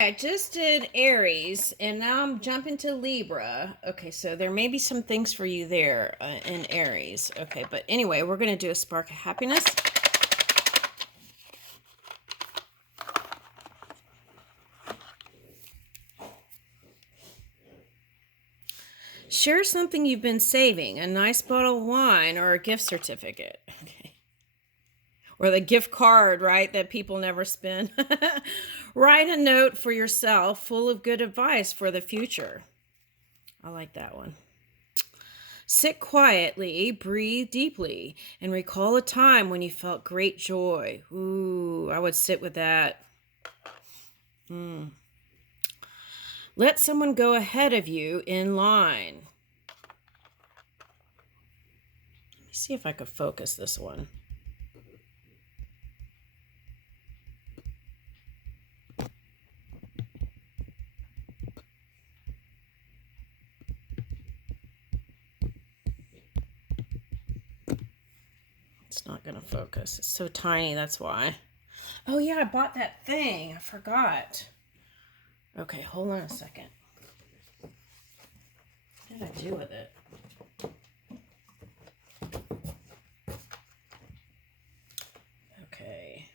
I just did Aries, and now I'm jumping to Libra. Okay, so there may be some things for you there in Aries. Okay, but anyway, we're going to do a spark of happiness. Share something you've been saving, a nice bottle of wine or a gift certificate. Okay. Or the gift card, right, that people never spend. Write a note for yourself full of good advice for the future. I like that one. Sit quietly, breathe deeply, and recall a time when you felt great joy. Ooh, I would sit with that. Let someone go ahead of you in line. Let me see if I could focus this one. It's not going to focus. It's so tiny, that's why. Oh, yeah, I bought that thing. I forgot. Okay, hold on a second. What did I do with it? Okay.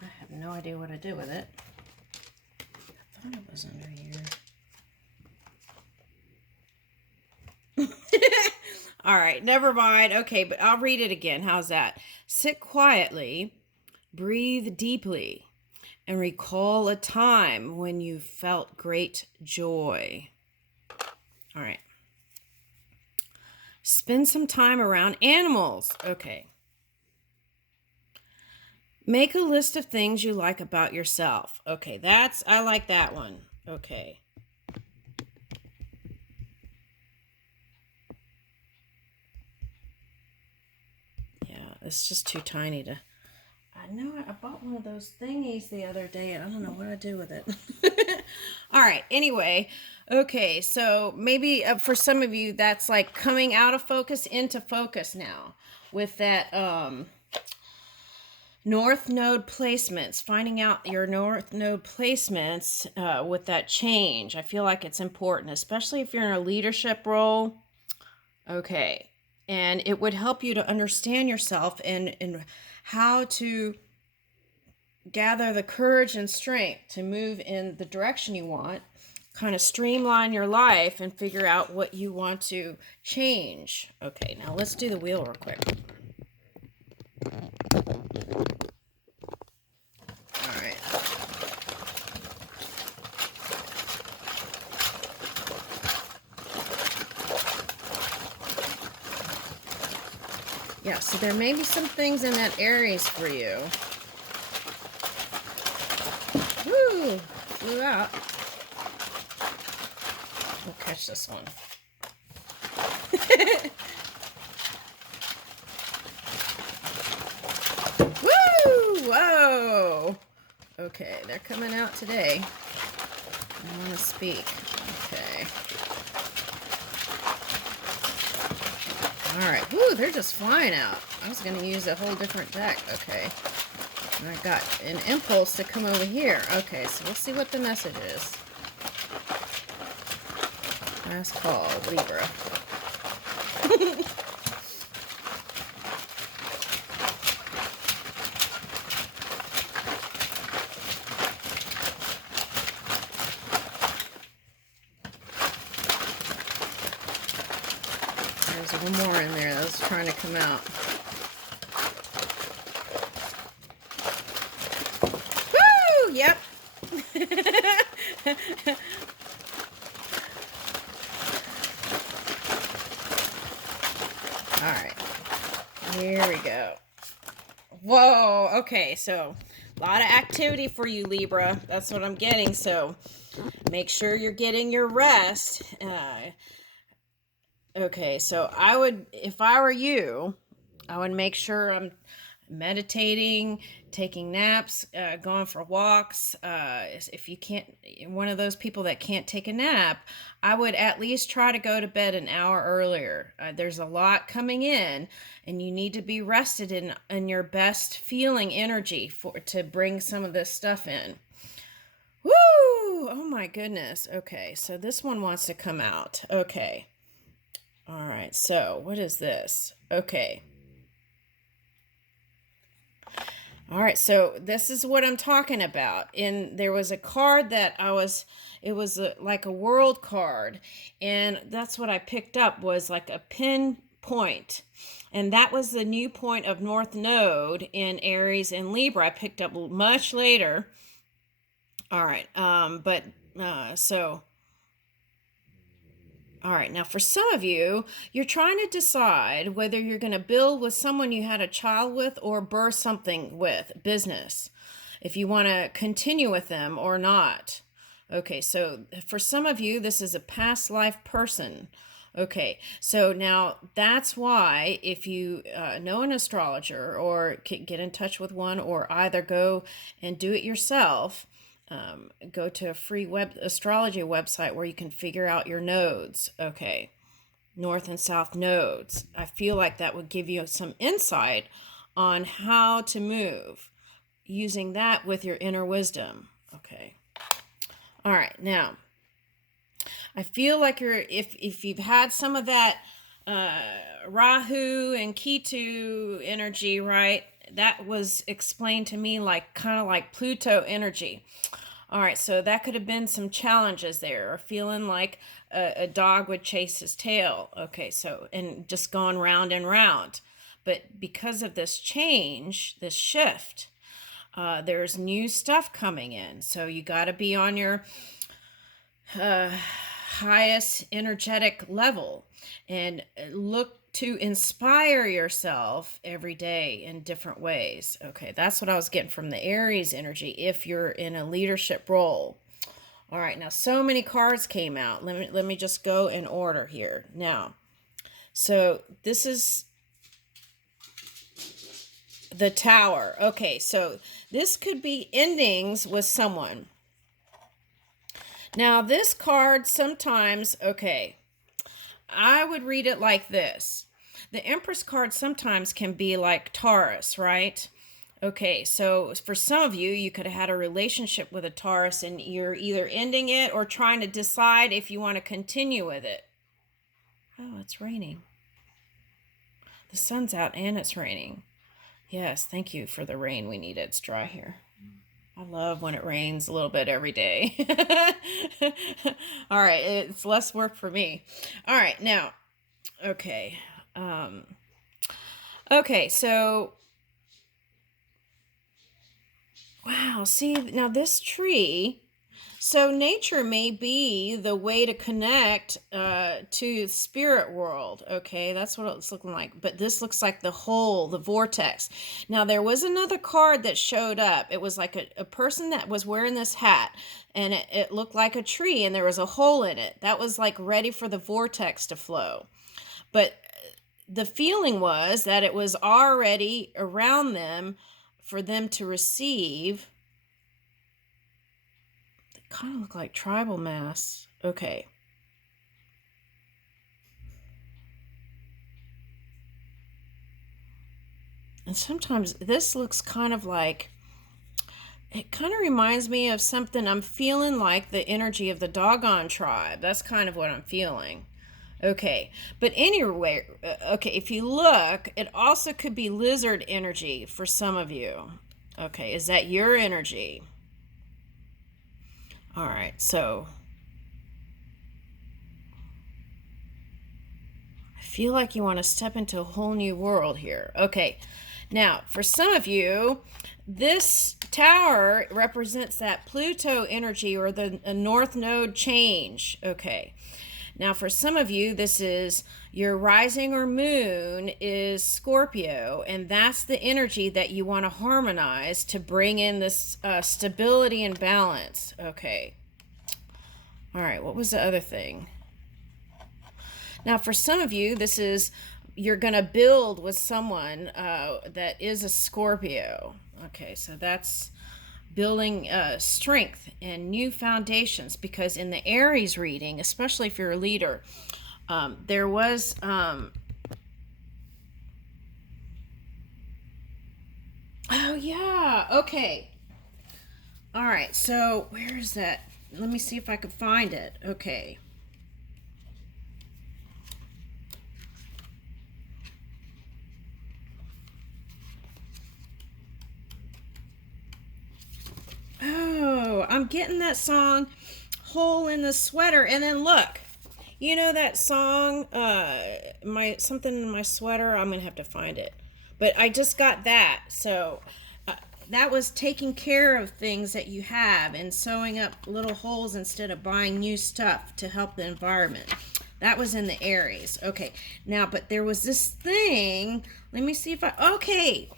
I have no idea what I did with it. I thought it was under here. All right, never mind. Okay, but I'll read it again. How's that? Sit quietly, breathe deeply, and recall a time when you felt great joy. All right. Spend some time around animals. Okay. Make a list of things you like about yourself. Okay, I like that one. Okay. Yeah, it's just too tiny to... I know I bought one of those thingies the other day, and I don't know what I do with it. All right, anyway. Okay, so maybe for some of you, that's like coming out of focus into focus now with that North Node placements, finding out your North Node placements with that change. I feel like it's important, especially if you're in a leadership role. Okay. And it would help you to understand yourself and how to gather the courage and strength to move in the direction you want, kind of streamline your life and figure out what you want to change. Okay, now let's do the wheel real quick. All right. Yeah, so there may be some things in that Aries for you. Woo! Flew out. We'll catch this one. Woo! Whoa! Okay, they're coming out today. I want to speak. Okay. All right. Woo, they're just flying out. I was going to use a whole different deck. Okay. And I got an impulse to come over here. Okay, so we'll see what the message is. Last call, Libra. There's one more in there that was trying to come out. Woo! Yep. All right. Here we go. Whoa. Okay, so a lot of activity for you, Libra. That's what I'm getting. So make sure you're getting your rest. Okay, so I would, if I were you, I would make sure I'm meditating, taking naps, going for walks. If you can't, one of those people that can't take a nap, I would at least try to go to bed an hour earlier. There's a lot coming in, and you need to be rested in your best feeling energy to bring some of this stuff in. Woo! Oh my goodness. Okay, so this one wants to come out. Okay. All right, so what is this? Okay. All right, so this is what I'm talking about. And there was a card that it was like a world card. And that's what I picked up was like a pinpoint. And that was the new point of North Node in Aries and Libra. I picked up much later. All right, so all right, now for some of you, you're trying to decide whether you're going to build with someone you had a child with or birth something with, business, if you want to continue with them or not. Okay, so for some of you, this is a past life person. Okay, so now that's why if you know an astrologer or get in touch with one or either go and do it yourself, go to a free astrology website where you can figure out your nodes. Okay, north and south nodes. I feel like that would give you some insight on how to move using that with your inner wisdom. Okay. All right. Now, I feel like if you've had some of that Rahu and Ketu energy, right? That was explained to me like kind of like Pluto energy. All right, so that could have been some challenges there, or feeling like a dog would chase his tail. Okay, so, and just gone round and round. But because of this change, this shift, there's new stuff coming in. So you got to be on your highest energetic level and look to inspire yourself every day in different ways. Okay, that's what I was getting from the Aries energy if you're in a leadership role. All right, now so many cards came out. Let me just go in order here. Now, so this is the Tower. Okay, so this could be endings with someone. Now, this card sometimes, okay, I would read it like this. The Empress card sometimes can be like Taurus, right? Okay, so for some of you, you could have had a relationship with a Taurus and you're either ending it or trying to decide if you want to continue with it. Oh, it's raining. The sun's out and it's raining. Yes, thank you for the rain. We need it. It's dry here. I love when it rains a little bit every day. All right, it's less work for me. All right, now, okay. Okay, so, wow, see, now this tree, so nature may be the way to connect to spirit world, okay? That's what it's looking like. But this looks like the hole, the vortex. Now, there was another card that showed up. It was like a person that was wearing this hat, and it looked like a tree, and there was a hole in it. That was like ready for the vortex to flow. But the feeling was that it was already around them for them to receive. They kind of look like tribal mass. Okay. And sometimes this looks kind of like, it kind of reminds me of something I'm feeling like the energy of the Dogon tribe. That's kind of what I'm feeling. Okay, but anyway, okay, if you look, it also could be lizard energy for some of you. Okay, is that your energy? All right, so I feel like you want to step into a whole new world here. Okay, now for some of you, this tower represents that Pluto energy or the North Node change. Okay. Now, for some of you, this is your rising or moon is Scorpio, and that's the energy that you want to harmonize to bring in this stability and balance. Okay. All right, what was the other thing? Now, for some of you, this is you're going to build with someone that is a Scorpio. Okay, so that's building strength and new foundations, because in the Aries reading, especially if you're a leader, there was oh yeah, okay, All right, so where is that? Let me see if I can find it. Okay. Oh, I'm getting that song, Hole in the Sweater. And then look, you know that song, my something in my sweater? I'm going to have to find it. But I just got that. So that was taking care of things that you have and sewing up little holes instead of buying new stuff to help the environment. That was in the Aries. Okay. Now, but there was this thing. Let me see if I... Okay.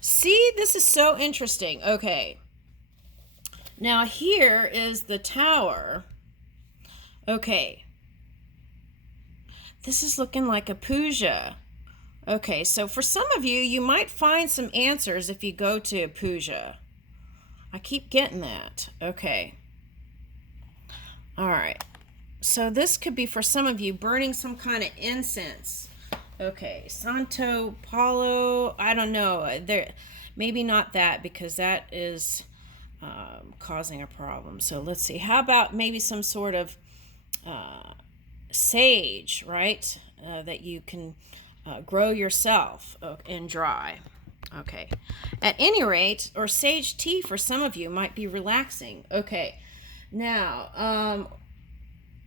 See, this is so interesting. Okay. Now here is the Tower. Okay. This is looking like a puja. Okay, so for some of you, you might find some answers if you go to a puja. I keep getting that. Okay. All right. So this could be for some of you burning some kind of incense. Okay, Santo Paulo, I don't know. There, maybe not that because that is causing a problem. So let's see. How about maybe some sort of sage, right? That you can grow yourself and dry. Okay. At any rate, or sage tea for some of you might be relaxing. Okay. Now,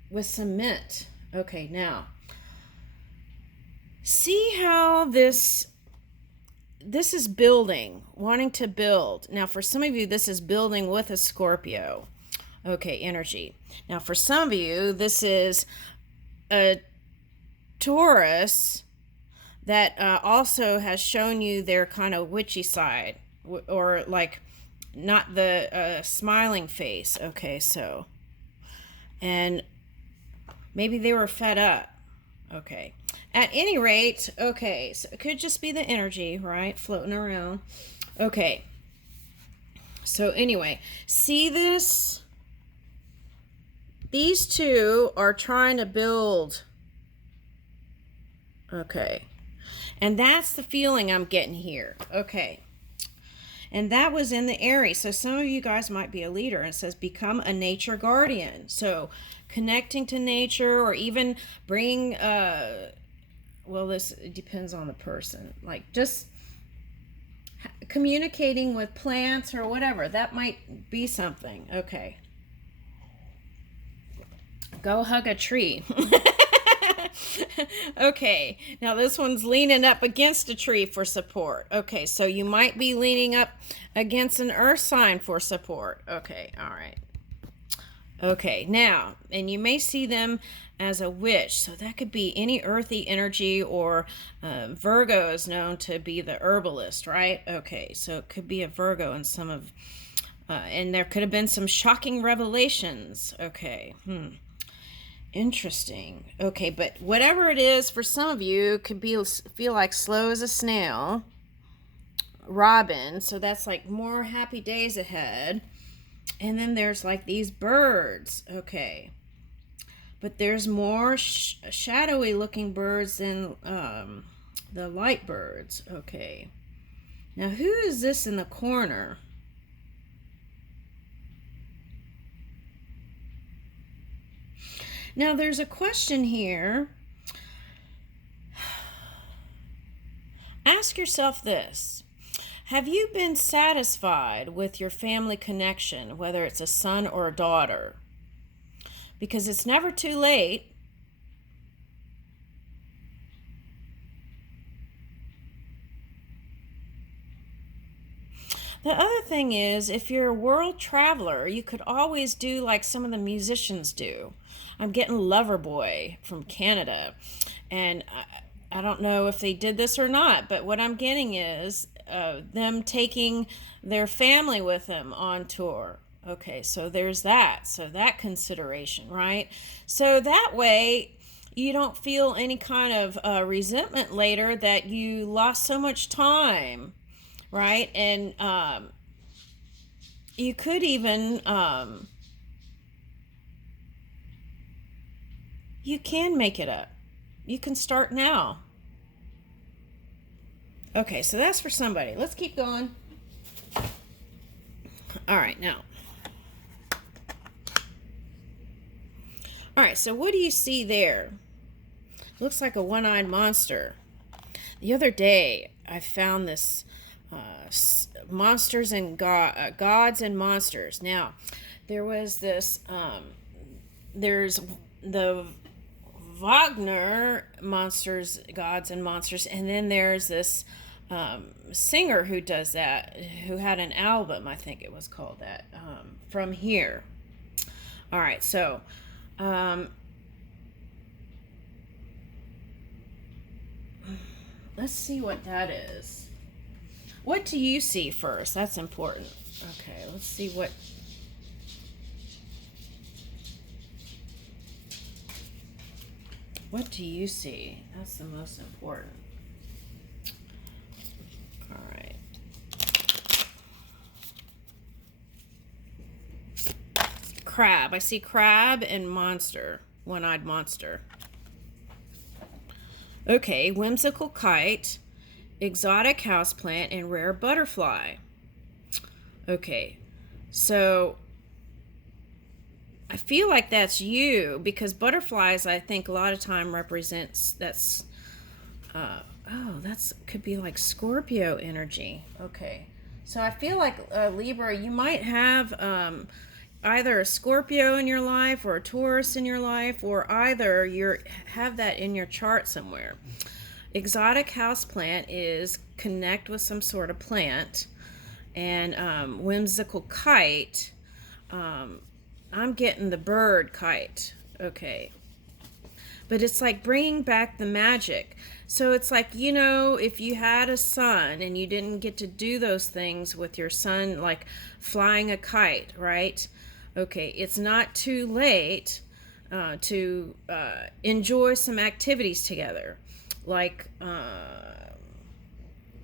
with some mint. Okay, now. See how this is building, wanting to build. Now, for some of you, this is building with a Scorpio. Okay, energy. Now, for some of you, this is a Taurus that also has shown you their kind of witchy side, or like not the smiling face. Okay, so, and maybe they were fed up. Okay. At any rate, okay, so it could just be the energy, right? Floating around. Okay. So anyway, see this? These two are trying to build. Okay. And that's the feeling I'm getting here. Okay. And that was in the Aries. So some of you guys might be a leader. And it says become a nature guardian. So connecting to nature, or even bringing, well, this depends on the person. Like just communicating with plants or whatever. That might be something. Okay. Go hug a tree. Okay, now this one's leaning up against a tree for support. Okay, so you might be leaning up against an earth sign for support. Okay, all right. Okay, now, and you may see them as a witch. So that could be any earthy energy, or Virgo is known to be the herbalist, right? Okay, so it could be a Virgo in some of, and there could have been some shocking revelations. Okay, Interesting. Okay, but whatever it is, for some of you, it could feel like slow as a snail. Robin, so that's like more happy days ahead. And then there's like these birds. Okay. But there's more shadowy looking birds than the light birds. Okay. Now, who is this in the corner? Now, there's a question here. Ask yourself this. Have you been satisfied with your family connection, whether it's a son or a daughter? Because it's never too late. The other thing is, if you're a world traveler, you could always do like some of the musicians do. I'm getting Loverboy from Canada, and I don't know if they did this or not, but what I'm getting is them taking their family with them on tour. Okay, so there's that. So that consideration, right? So that way you don't feel any kind of resentment later that you lost so much time, right? And you could even, you can make it up. You can start now. Okay, so that's for somebody. Let's keep going. All right, now, All right, so what do you see there? Looks like a one-eyed monster. The other day, I found this monsters and gods and monsters. Now, there was this. There's the Wagner monsters, gods and monsters, and then there's this singer who does that, who had an album, I think it was called that, From Here. All right, so let's see what that is. What do you see first? That's important. Okay, let's see what. What do you see? That's the most important. All right. Crab. I see crab and monster. One-eyed monster. Okay, whimsical kite, exotic houseplant, and rare butterfly. Okay, so I feel like that's you, because butterflies, I think a lot of time represents that's could be like Scorpio energy. Okay, so I feel like Libra, you might have either a Scorpio in your life or a Taurus in your life, or either you have that in your chart somewhere. Exotic house plant is connect with some sort of plant, and whimsical kite. I'm getting the bird kite. Okay. But it's like bringing back the magic. So it's like, you know, if you had a son and you didn't get to do those things with your son, like flying a kite, right? Okay, it's not too late to enjoy some activities together, like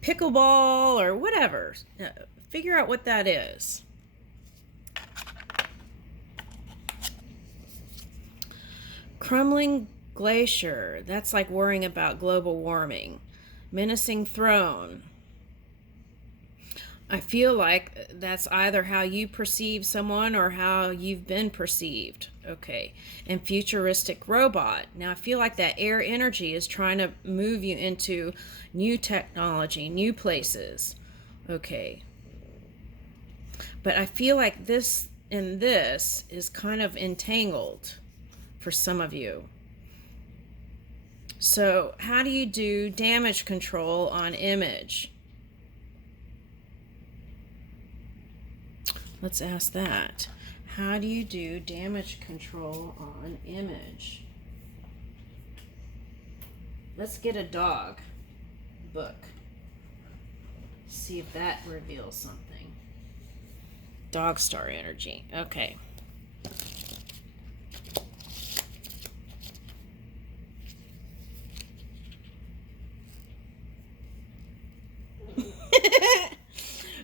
pickleball or whatever. Figure out what that is. Crumbling glacier, that's like worrying about global warming. Menacing throne, I feel like that's either how you perceive someone or how you've been perceived. Okay. And futuristic robot. Now I feel like that air energy is trying to move you into new technology, new places. Okay. But I feel like this and this is kind of entangled for some of you. So how do you do damage control on image? Let's ask that. How do you do damage control on image? Let's get a dog book. See if that reveals something. Dog star energy. Okay.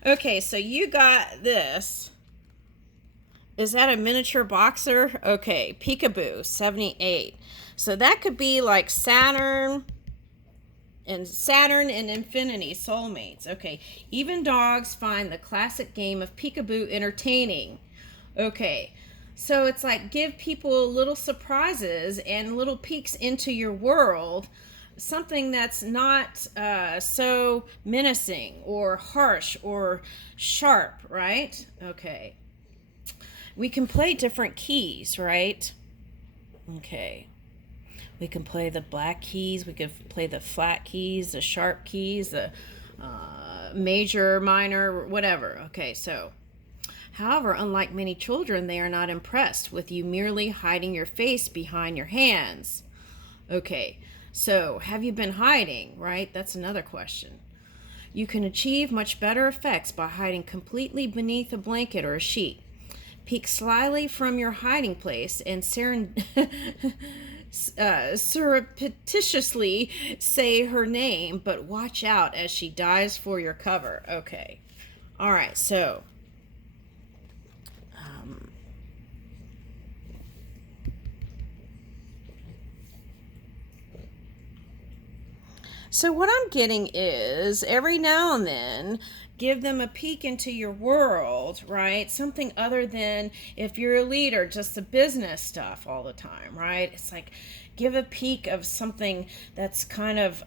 Okay, so you got this. Is that a miniature boxer? Okay, Peekaboo, 78. So that could be like Saturn and Infinity soulmates. Okay, even dogs find the classic game of Peekaboo entertaining. Okay, so it's like give people little surprises and little peeks into your world. Something that's not so menacing or harsh or sharp, right? Okay. We can play different keys, right? Okay. We can play the black keys. We can play the flat keys, the sharp keys, the major, minor, whatever. Okay, so. However, unlike many children, they are not impressed with you merely hiding your face behind your hands. Okay. So, have you been hiding, right? That's another question. You can achieve much better effects by hiding completely beneath a blanket or a sheet. Peek slyly from your hiding place and surreptitiously say her name, but watch out as she dives for your cover. Okay. All right, so So what I'm getting is every now and then give them a peek into your world, right? Something other than, if you're a leader, just the business stuff all the time, right? It's like, give a peek of something that's kind of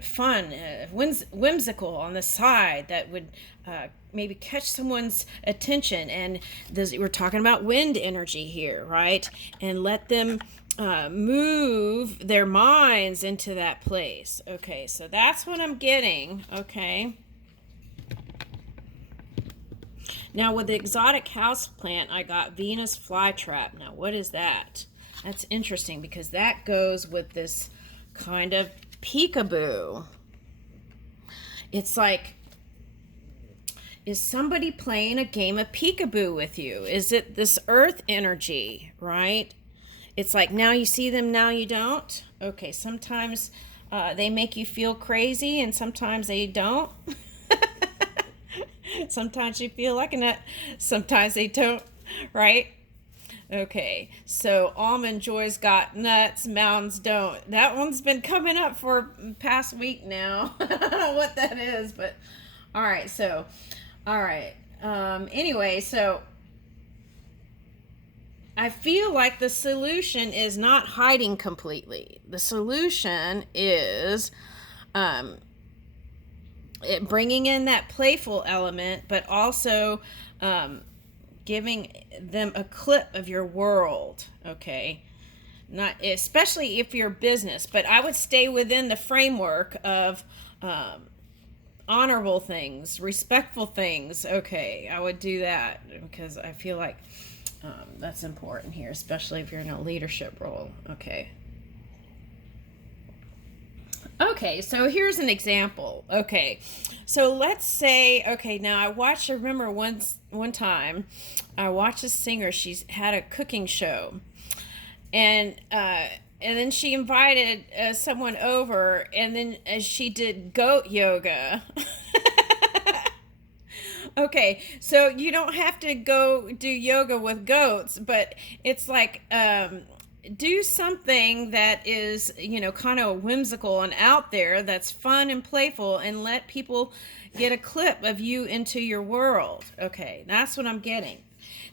fun, whimsical on the side that would maybe catch someone's attention. And we're talking about wind energy here, right? And let them move their minds into that place. Okay, so that's what I'm getting. Okay. Now with the exotic house plant, I got Venus flytrap. Now what is that? That's interesting because that goes with this kind of peekaboo. It's like, is somebody playing a game of peekaboo with you? Is it this earth energy, right? It's like, now you see them, now you don't. Okay, sometimes they make you feel crazy and sometimes they don't. Sometimes you feel like a nut, sometimes they don't, right? Okay, so Almond Joy's got nuts, mountains don't. That one's been coming up for past week now. I don't know what that is, but all right, so, all right. Anyway, so I feel like the solution is not hiding completely. The solution is bringing in that playful element, but also giving them a clip of your world, okay? Not especially if you're business, but I would stay within the framework of honorable things, respectful things. Okay, I would do that because I feel like that's important here, especially if you're in a leadership role. Okay. Okay, so here's an example. Okay, so let's say, okay, now I remember one time, I watched a singer, she's had a cooking show, and then she invited someone over, and then she did goat yoga. Okay, so you don't have to go do yoga with goats, but it's like, do something that is, kind of whimsical and out there, that's fun and playful, and let people get a clip of you into your world. Okay, that's what I'm getting.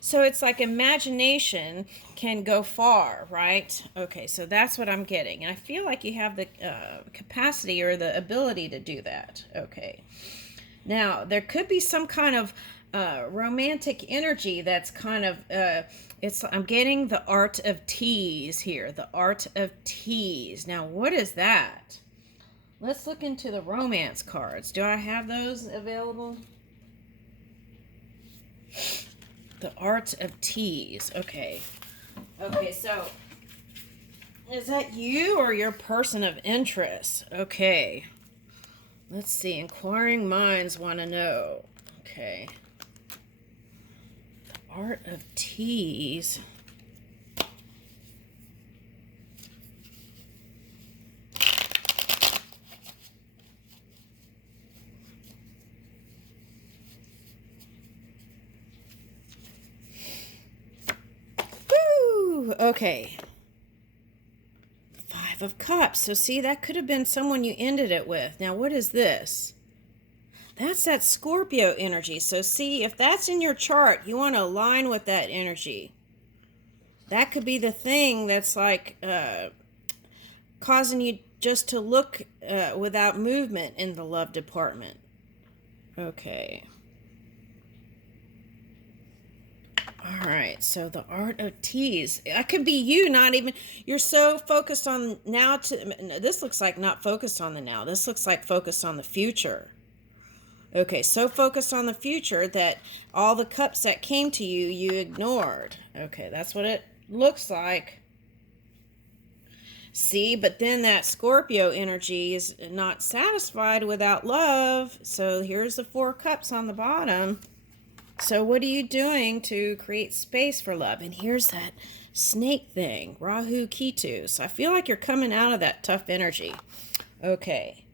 So it's like imagination can go far, right? Okay, so that's what I'm getting. And I feel like you have the capacity or the ability to do that. Okay. Now, there could be some kind of romantic energy that's kind of, I'm getting the art of tease here, the art of tease. Now, what is that? Let's look into the romance cards. Do I have those available? The art of tease. Okay. Okay, so is that you or your person of interest? Okay. Let's see. Inquiring minds want to know. Okay. The art of tease. Woo! Okay. Five of Cups. So see, that could have been someone you ended it with. Now, what is this? That's that Scorpio energy. So see, if that's in your chart, you want to align with that energy. That could be the thing that's like causing you just to look without movement in the love department. Okay. All right, so the art of tease. That could be you, not even, you're so focused on now this looks like not focused on the now. This looks like focused on the future. Okay, so focused on the future that all the cups that came to you, you ignored. Okay, that's what it looks like. See, but then that Scorpio energy is not satisfied without love. So here's the Four Cups on the bottom. So what are you doing to create space for love? And here's that snake thing, Rahu Ketu. So I feel like you're coming out of that tough energy. Okay.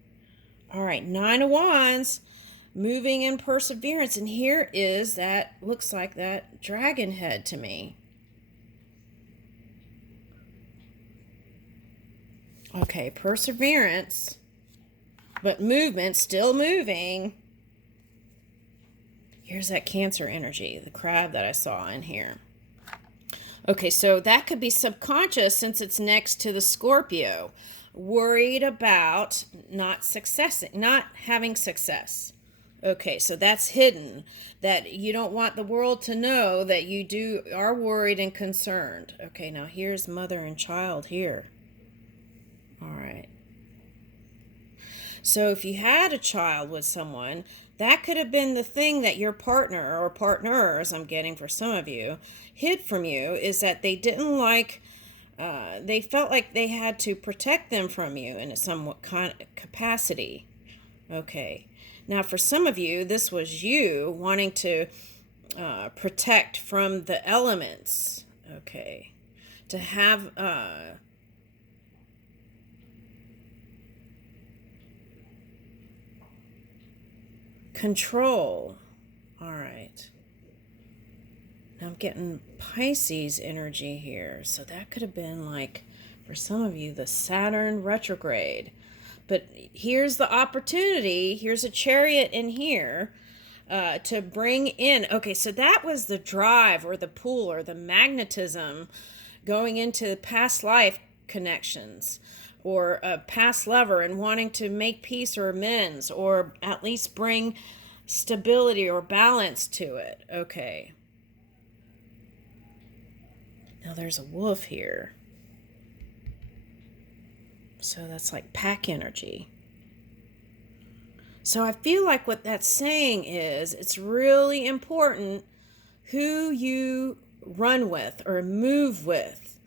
All right, Nine of Wands, moving in perseverance. And here is that, looks like that dragon head to me. Okay, perseverance, but movement, still moving. Here's that Cancer energy, the crab that I saw in here. Okay, so that could be subconscious since it's next to the Scorpio. Worried about not having success. Okay, so that's hidden. That you don't want the world to know that you are worried and concerned. Okay, now here's mother and child here. All right. So if you had a child with someone, that could have been the thing that your partner or partners, I'm getting for some of you, hid from you, is that they didn't like, they felt like they had to protect them from you in some capacity. Okay. Now for some of you, this was you wanting to protect from the elements. Okay. To have control. All right. Now I'm getting Pisces energy here. So that could have been like, for some of you, the Saturn retrograde. But here's the opportunity. Here's a Chariot in here to bring in. Okay, so that was the drive or the pull or the magnetism going into past life connections, or a past lover and wanting to make peace or amends, or at least bring stability or balance to it. Okay. Now there's a wolf here. So that's like pack energy. So I feel like what that's saying is it's really important who you run with or move with,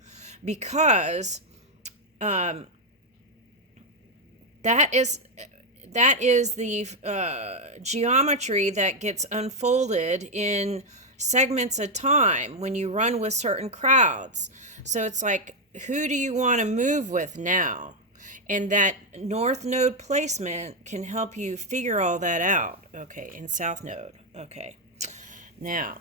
because that is the geometry that gets unfolded in segments of time when you run with certain crowds. So it's like, who do you want to move with now? And that North Node placement can help you figure all that out. Okay, in South Node. Okay. Now,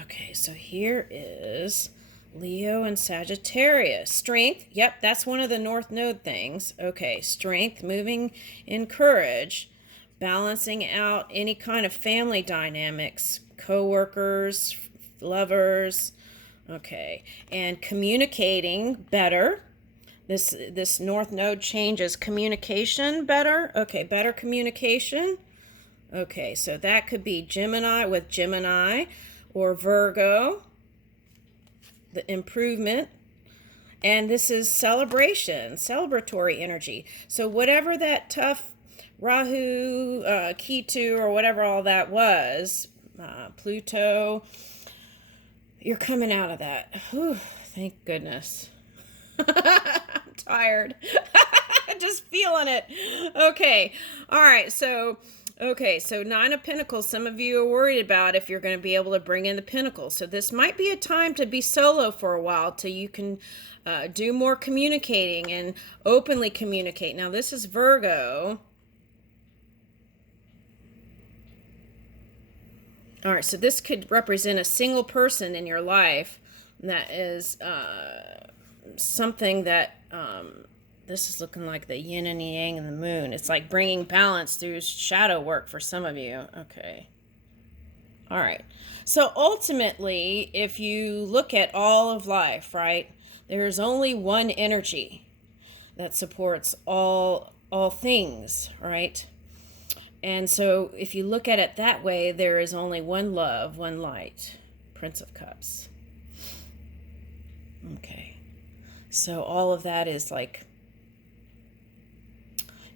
okay, so here is Leo and Sagittarius. Strength, yep, that's one of the North Node things. Okay, strength, moving in courage, balancing out any kind of family dynamics, co-workers, lovers. Okay, and communicating better. This North Node changes communication better. Okay, better communication. Okay, so that could be Gemini with Gemini, or Virgo, the improvement. And this is celebration, celebratory energy. So whatever that tough Rahu, Ketu, or whatever all that was, Pluto, you're coming out of that. Whew, thank goodness. I'm tired. Just feeling it. Okay. All right. So Nine of Pentacles. Some of you are worried about if you're going to be able to bring in the Pentacles. So this might be a time to be solo for a while till you can do more communicating and openly communicate. Now this is Virgo. All right, so this could represent a single person in your life that is something that, this is looking like the yin and yang and the moon. It's like bringing balance through shadow work for some of you. Okay. All right. So ultimately, if you look at all of life, right, there's only one energy that supports all things, right? And so if you look at it that way, there is only one love, one light. Prince of Cups. Okay. So all of that is like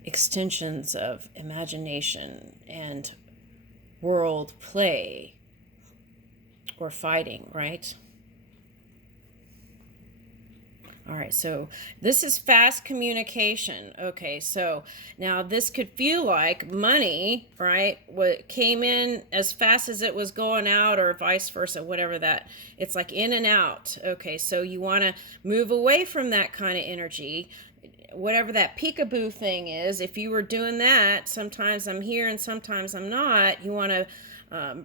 extensions of imagination and world play or fighting, right? All right, so this is fast communication. Okay, so now this could feel like money, right? What came in as fast as it was going out, or vice versa, whatever that. It's like in and out. Okay, so you want to move away from that kind of energy. Whatever that peekaboo thing is, if you were doing that, sometimes I'm here and sometimes I'm not, you want to